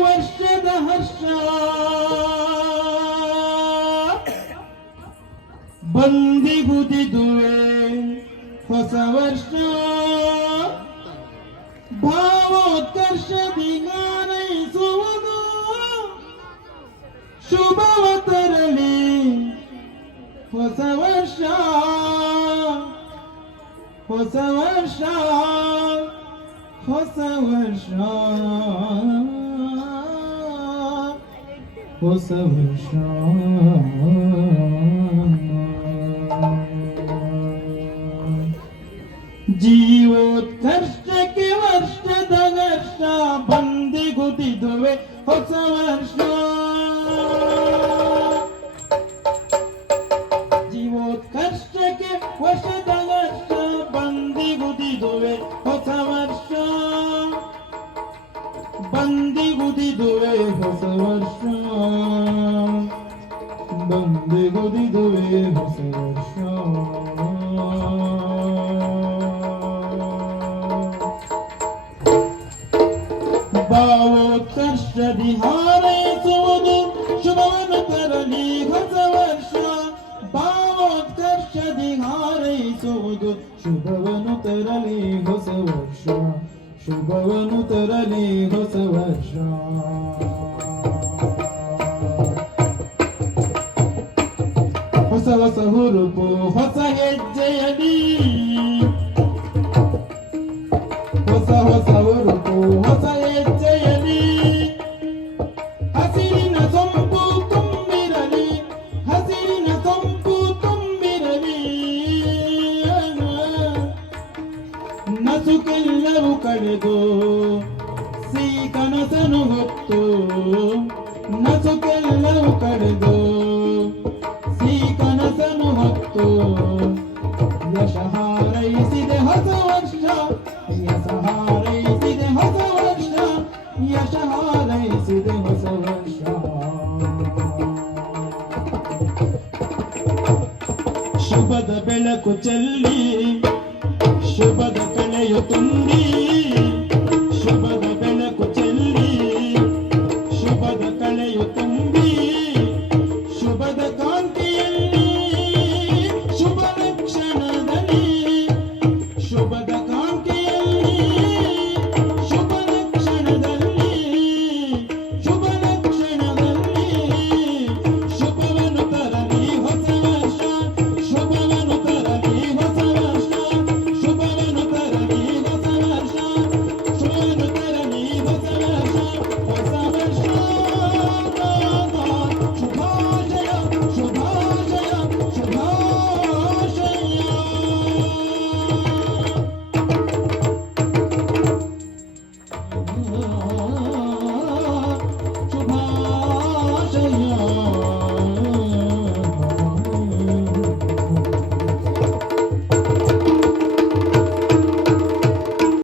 ವರ್ಷದ ಹರ್ಷ. ಬಂದಿಗುದಿದುವೆ ಹೊಸ ವರ್ಷ. ಭಾವೋತ್ಕರ್ಷದಿ ಹಾರೈಸುವುದು ಶುಭವ ತರಲಿ ಹೊಸ ವರ್ಷ. ಹೊಸ ವರ್ಷ ಹೊಸ ವರ್ಷ. ಹೊಸ ವರ್ಷ ಜೀವೋತ್ಕರ್ಷಕ್ಕೆ ವರ್ಷದ ವರ್ಷ ಬಂದಿಗುದಿದುವೆ ಹೊಸ ವರ್ಷ. ಜೀವೋತ್ಕರ್ಷಕ್ಕೆ ವರ್ಷ ಬಂದಿಗುದಿದುವೆ ಹೊಸ ವರ್ಷ ಬಂದಿಗುದಿದುವೆ ಹೊಸ ವರ್ಷ ಭಾವೋತ್ಕರ್ಷದಿ ಹಾರೈಸುವುದು ಶುಭವನ್ನು ತರಲಿ ಹೊಸ ವರ್ಷ ಭಾವೋತ್ಕರ್ಷದಿ ಹಾರೈಸುವುದು ಶುಭವನ್ನು ತರಲಿ ಹೊಸ ವರ್ಷ ಶುಭವನ್ನು ತರಲಿ ಹೊಸ ವರ್ಷ. ಹೊಸ ಹೊಸ ಹುರುಪು ಹೊಸ ಹೆಜ್ಜೆಯಲಿ ಹೊಸ ಹೊಸ ಉರುಪು ನಸುಕೆಲ್ಲವೂ ಕಳೆದು ಸಿಹಿ ಕನಸನು ಹೊತ್ತು ನಸುಕೆಲ್ಲವೂ ಕಳೆದು ಸಿಹಿ ಕನಸನು ಹೊತ್ತು ಯಶ ಹಾರೈಸಿದೆ ಹೊಸ ವರ್ಷ, ಯಶ ಹಾರೈಸಿದೆ ಹೊಸ ವರ್ಷ, ಯಶ ಹಾರೈಸಿದೆ ಹೊಸ ವರ್ಷ. ಶುಭದ ಬೆಳಕು ಚೆಲ್ಲಿ ಶುಭದ ಕಳೆಯು ತುಂಬಿ ಶುಭದ Oh.